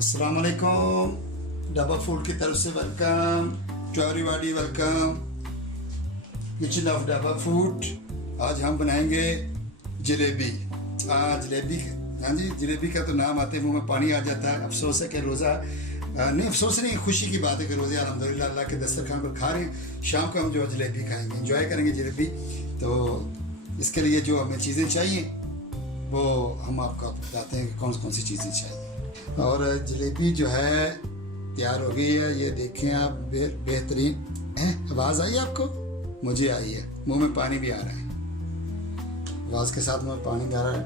अस्सलाम वालेकुम, डबा फूड की तरफ से welcome to everybody. Welcome kitchen of Dabba food. आज हम बनाएंगे जलेबी। जलेबी, हाँ जी, जलेबी का तो नाम आते मुंह में पानी आ जाता है। अफसोस है कि रोज़ा नहीं, अफसोस नहीं, खुशी की बात है कि रोज़े अल्हम्दुलिल्लाह अल्लाह के दस्तरखान पर खा रहे हैं। शाम को हम जो जलेबी खाएंगे, इंजॉय करेंगे जलेबी। तो इसके लिए जो हमें चीज़ें चाहिए वो हम आपको बताते हैं कि कौन कौन सी चीज़ें चाहिए। और जलेबी जो है तैयार हो गई है, ये देखें आप, बेहतरीन है। आवाज़ आई आपको? मुझे आई है, मुंह में पानी भी आ रहा है। आवाज़ के साथ मुंह में पानी भी आ रहा है,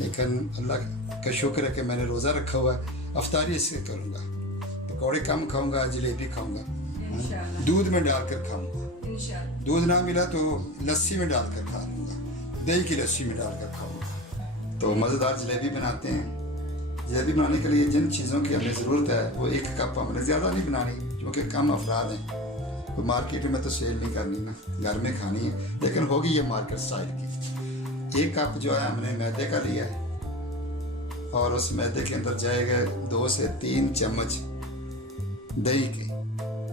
लेकिन अल्लाह का शुक्र है कि मैंने रोज़ा रखा हुआ है। अफ्तारी इससे करूँगा, पकौड़े कम खाऊंगा, जलेबी खाऊंगा, दूध में डालकर खाऊंगा। दूध ना मिला तो लस्सी में डालकर खा लूँगा, दही की लस्सी में डालकर खाऊंगा। तो मज़ेदार जलेबी बनाते हैं। जलेबी बनाने के लिए जिन चीज़ों की हमें ज़रूरत है वो 1 कप हमने, ज़्यादा नहीं बनानी क्योंकि कम अफराद हैं। तो मार्केट में तो सेल नहीं करनी ना, घर में खानी है, लेकिन होगी ये मार्केट स्टाइल की। 1 कप जो है हमने मैदे का लिया है और उस मैदे के अंदर जाएगा 2 से 3 चम्मच दही के,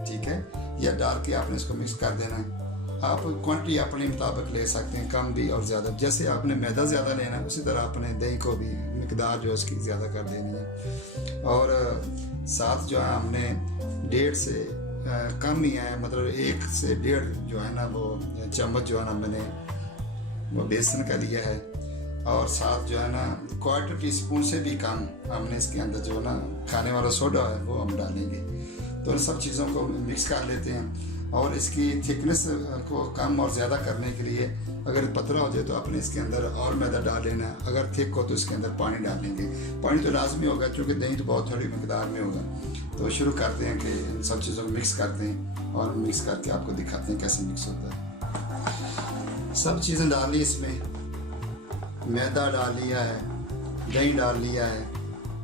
ठीक है। या डाल के आपने इसको मिक्स कर देना है। आप क्वांटिटी अपने मुताबिक ले सकते हैं, कम भी और ज़्यादा। जैसे आपने मैदा ज़्यादा लेना है उसी तरह आपने दही को भी मिकदार जो है उसकी ज़्यादा कर देनी है। और साथ जो है हमने 1.5 से कम ही है, मतलब 1 से 1.5 जो है ना वो चम्मच जो है ना मैंने वो बेसन का लिया है। और साथ जो है ना 1/4 टीस्पून से भी कम हमने इसके अंदर जो है ना खाने वाला सोडा है वो हम डालेंगे। तो इन सब चीज़ों को मिक्स कर लेते हैं। और इसकी थिकनेस को कम और ज़्यादा करने के लिए अगर पतला हो जाए तो आपने इसके अंदर और मैदा डाल लेना। अगर थिक हो तो इसके अंदर पानी डालेंगे। पानी तो लाजमी होगा क्योंकि दही तो बहुत थोड़ी मकदार में होगा। तो शुरू करते हैं कि इन सब चीज़ों को मिक्स करते हैं और मिक्स करके आपको दिखाते हैं कैसे मिक्स होता है। सब चीज़ें डाल ली, इसमें मैदा डाल लिया है, दही डाल लिया है,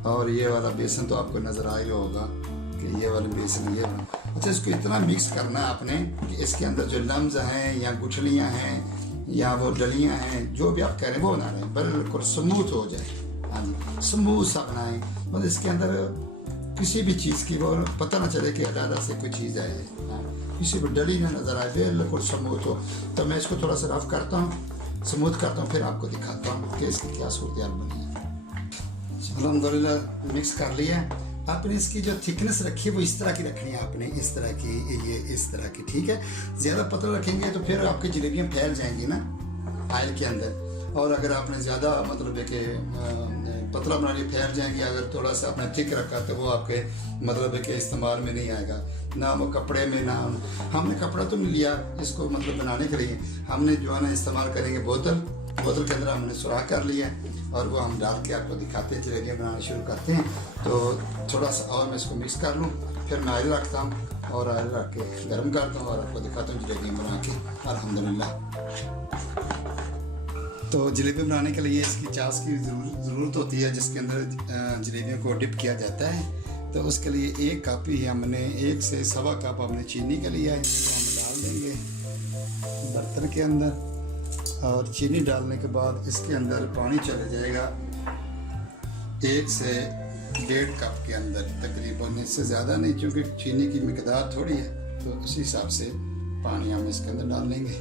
और ये वाला बेसन तो आपको नज़र आ ही होगा कि ये वाला बेसन ये वाला। अच्छा, इसको इतना मिक्स करना है आपने कि इसके अंदर जो लम्स हैं या गुठलियाँ हैं या वो डलियाँ हैं, जो भी आप कह रहे हैं वो बना रहे हैं, बिल्कुल स्मूथ हो जाए। हाँ जी, स्मूथ सा बनाएं, मतलब इसके अंदर किसी भी चीज़ की वो पता ना चले कि अलादा से कोई चीज़ है। हाँ, किसी भी डली ना नज़र आए, बिल्कुल स्मूथ हो। तो मैं इसको थोड़ा सा रफ करता हूँ, स्मूथ करता हूँ, फिर आपको दिखाता हूँ कि इसकी क्या सूरत बनी है। अल्हम्दुलिल्लाह मिक्स कर लिया है। आपने इसकी जो थिकनेस रखी है वो इस तरह की रखनी है आपने, इस तरह की, ये इस तरह की, ठीक है। ज़्यादा पतला रखेंगे तो फिर आपकी जलेबियाँ फैल जाएंगी ना आयल के अंदर। और अगर आपने ज़्यादा मतलब है कि पतला बना लिया फैल जाएंगी। अगर थोड़ा सा आपने थिक रखा तो वो आपके मतलब है कि इस्तेमाल में नहीं आएगा ना, वो कपड़े में ना। हमने कपड़ा तो नहीं लिया इसको मतलब बनाने के लिए, हमने जो है ना इस्तेमाल करेंगे बोतल के अंदर हमने सुराख कर लिया है और वो हम डाल के आपको दिखाते हैं, जलेबियाँ बनाना शुरू करते हैं। तो थोड़ा सा और मैं इसको मिक्स कर लूँ, फिर मैं ऑयल रखता हूँ और ऑयल रख के गर्म करता हूँ और आपको दिखाता हूँ जलेबियाँ बना के अल्हम्दुलिल्लाह। तो जलेबी बनाने के लिए इसकी चास की ज़रूरत होती है जिसके अंदर जलेबियों को डिप किया जाता है। तो उसके लिए 1 कप ही हमने, 1 से सवा कप हमने चीनी का लिया है, इसको हम डाल देंगे बर्तन के अंदर। और चीनी डालने के बाद इसके अंदर पानी चला जाएगा 1 से 1.5 कप के अंदर तकरीबन, इससे ज़्यादा नहीं क्योंकि चीनी की मिकदार थोड़ी है। तो उसी हिसाब से पानी हम इसके अंदर डाल लेंगे।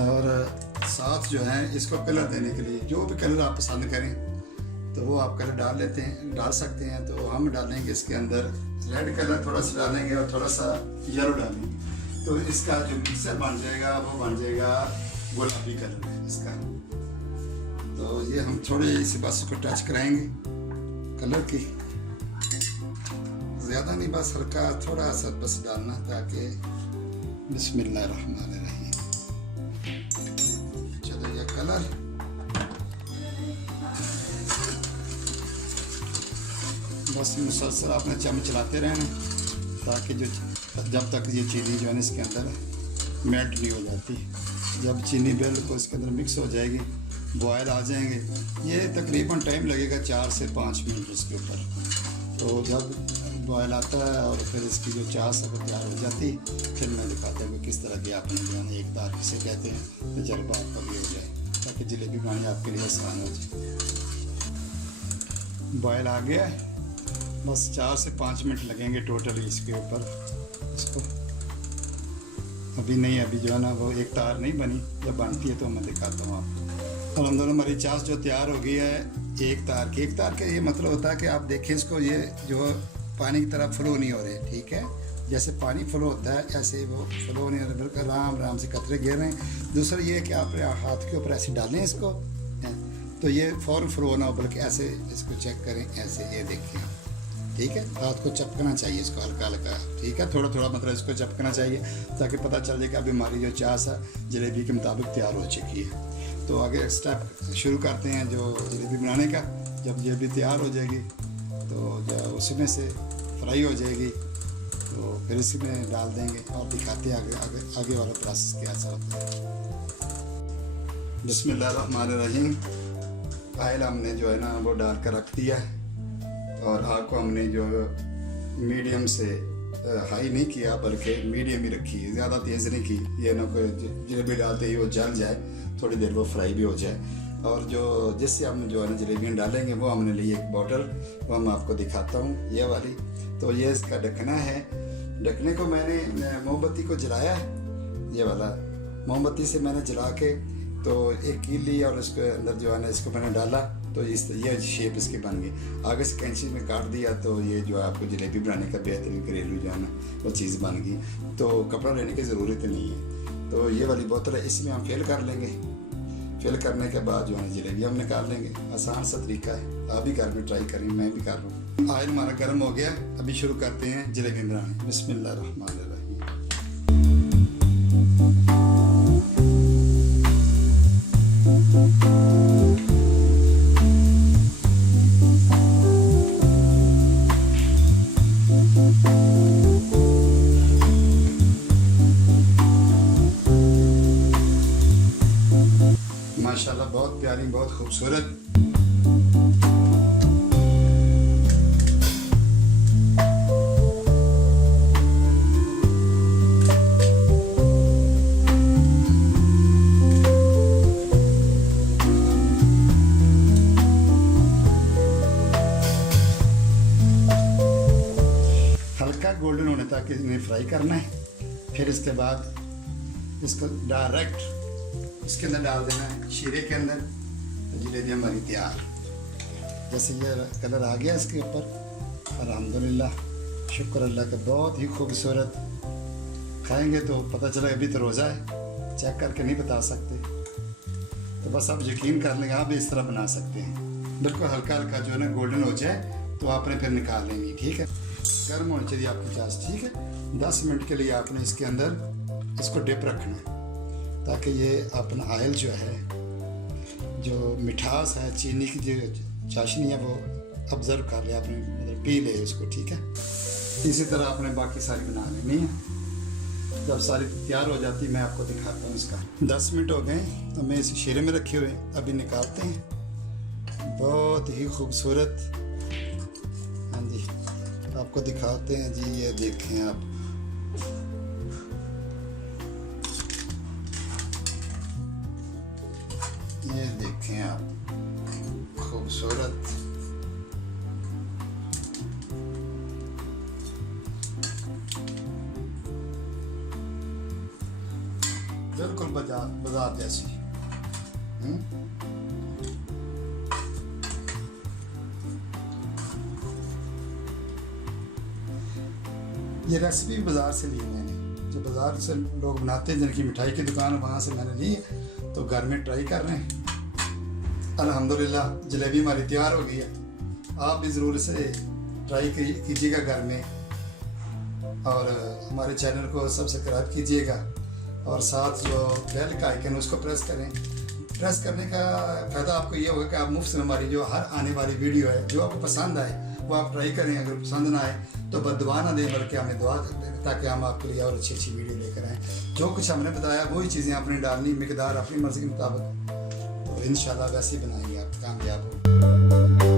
और साथ जो है इसको कलर देने के लिए जो भी कलर आप पसंद करें तो वो आप कलर डाल सकते हैं। तो हम डालेंगे इसके अंदर रेड कलर थोड़ा सा डालेंगे और थोड़ा सा येलो डालेंगे। तो इसका जो मिक्सर बन जाएगा वो बन जाएगा गुलाबी कलर इसका। तो ये हम थोड़े से बस इसको टच कराएंगे कलर की, ज़्यादा नहीं, बस हल्का थोड़ा सा बस डालना ताकि बिस्मिल्लाहिर्रहमानिर्रहीम। चलो ये कलर बस मुसलसल आपने चम्मच चलाते रहना ताकि जो जब तक ये चीनी जो है इसके अंदर मेल्ट नहीं हो जाती। जब चीनी बिल्कुल इसके अंदर मिक्स हो जाएगी, बॉयल आ जाएंगे, ये तकरीबन टाइम लगेगा 4 से 5 मिनट इसके ऊपर। तो जब बॉयल आता है और फिर इसकी जो चास अगर तैयार हो जाती फिर मैं दिखाता हूँ किस तरह की आपने जो है एक दार किसे कहते हैं, तजर्बा आपका भी हो जाए ताकि जलेबी बनानी आपके लिए आसान हो जाए। बॉयल आ गया है, बस 4 से 5 मिनट लगेंगे टोटल इसके ऊपर। इसको अभी नहीं, अभी जो है ना वो एक तार नहीं बनी, जब बनती है तो मैं दिखाता हूँ आपको। और हम दोनों हमारी चाश जो तैयार हो गई है एक तार की। एक तार का ये मतलब होता है कि आप देखें इसको, ये जो पानी की तरह फ्लो नहीं हो रहे, ठीक है। जैसे पानी फ्लो होता है ऐसे वो फ्लो नहीं हो रहा, बिल्कुल आराम आराम से कतरे गिर रहे हैं। दूसरा ये है कि आप हाथ के ऊपर ऐसे डालें इसको, तो ये फ़ौरन फ्लो ना हो, बल्कि ऐसे इसको चेक करें, ऐसे ये देखें, ठीक है। हाथ को चपकना चाहिए इसको हल्का हल्का, ठीक है, थोड़ा थोड़ा मतलब इसको चपकना चाहिए ताकि पता चल जाए कि अभी हमारी जो चाश है जलेबी के मुताबिक तैयार हो चुकी है। तो आगे स्टेप शुरू करते हैं जो जलेबी बनाने का। जब जलेबी तैयार हो जाएगी तो जब उसमें से फ्राई हो जाएगी तो फिर इसमें डाल देंगे और दिखाते हैं आगे वाला प्रोसेस कैसा होता है। बिस्मिल्लाहिर्रहमानिर्रहीम। ऑयल हमने जो है ना वो डाल कर रख दिया है और आग को हमने जो मीडियम से हाई नहीं किया, बल्कि मीडियम ही रखी है, ज़्यादा तेज़ नहीं की। ये ना कोई जलेबी डालते ही वो जल जाए, थोड़ी देर वो फ्राई भी हो जाए। और जो जिससे हम जो है ना जलेबियाँ डालेंगे वो हमने ली एक बॉटल, वो मैं आपको दिखाता हूँ, ये वाली। तो ये इसका ढकना है। ढकने को मैंने मोमबत्ती को जलाया है, ये वाला मोमबत्ती से मैंने जला के तो एक कील ली और इसके अंदर जो है ना इसको मैंने डाला, तो ये शेप इसकी बन गई। आगे से कैंची में काट दिया तो ये जो है आपको जलेबी बनाने का बेहतरीन घरेलू जो है ना वो चीज़ बन गई। तो कपड़ा लेने की ज़रूरत नहीं है। तो ये वाली बोतल है, इसमें हम फिल कर लेंगे। फिल करने के बाद जो है जलेबी हम निकाल लेंगे। आसान सा तरीका है, आप भी घर में ट्राई करें, मैं भी कर रहा हूँ। ऑयल हमारा गर्म हो गया, अभी शुरू करते हैं जलेबी बनाने। बिस्मिल्लाहिर्रहमानिर्रहीम। माशाल्लाह बहुत प्यारी, बहुत खूबसूरत। हल्का गोल्डन होने तक इन्हें फ्राई करना है। फिर इसके बाद इसको डायरेक्ट इसके अंदर डाल देना है, शीरे के अंदर। तो जलेबी हमारी तैयार। जैसे ये कलर आ गया इसके ऊपर, अल्हम्दुलिल्लाह, शुक्र अल्लाह का, बहुत ही खूबसूरत। खाएंगे तो पता चला अभी तो रोज़ा है, चेक करके नहीं बता सकते। तो बस आप यकीन कर लेंगे, आप भी इस तरह बना सकते हैं। बिल्कुल हल्का हल्का जो है ना गोल्डन हो जाए तो आपने फिर निकाल लेंगे, ठीक है। गर्म होनी चाहिए आपकी चाश, ठीक है। 10 मिनट के लिए आपने इसके अंदर इसको डिप रखना है ताकि ये अपना ऑयल जो है, जो मिठास है, चीनी की जो चाशनी है वो ऑब्जर्व कर ले, आपने मतलब पी ले उसको, ठीक है। इसी तरह आपने बाकी सारी बना लेनी है। जब सारी तैयार हो जाती मैं आपको दिखाता हूँ इसका। 10 मिनट हो गए, तो मैं इस शीरे में रखे हुए, अभी निकालते हैं। बहुत ही खूबसूरत, हाँ जी, आपको दिखाते हैं जी। ये देखें आप, ये देखें आप, खूबसूरत। बिल्कुल बाजार जैसी। ये रेसिपी बाज़ार से ली मैंने, जो बाज़ार से लोग बनाते हैं, जिनकी मिठाई की दुकान, वहाँ से मैंने ली है। तो घर में ट्राई कर रहे हैं। अल्हम्दुलिल्लाह जलेबी हमारी तैयार हो गई है। आप भी ज़रूर इसे ट्राई कीजिएगा घर में, और हमारे चैनल को सब्सक्राइब कीजिएगा, और साथ जो बेल का आइकन उसको प्रेस करें। प्रेस करने का फ़ायदा आपको ये होगा कि आप मुफ्त में हमारी जो हर आने वाली वीडियो है, जो आपको पसंद आए वो आप ट्राई करें। अगर पसंद ना आए तो बद्दुआ ना दें, बल्कि हमें दुआ दें ताकि हम आपके लिए और अच्छी अच्छी वीडियो लेकर आएँ। जो कुछ हमने बताया वही चीज़ें आपने डालनी, मिकदार अपनी मर्ज़ी के मुताबिक। तो इंशाल्लाह वैसे ही बनाएंगे, आप कामयाब हो।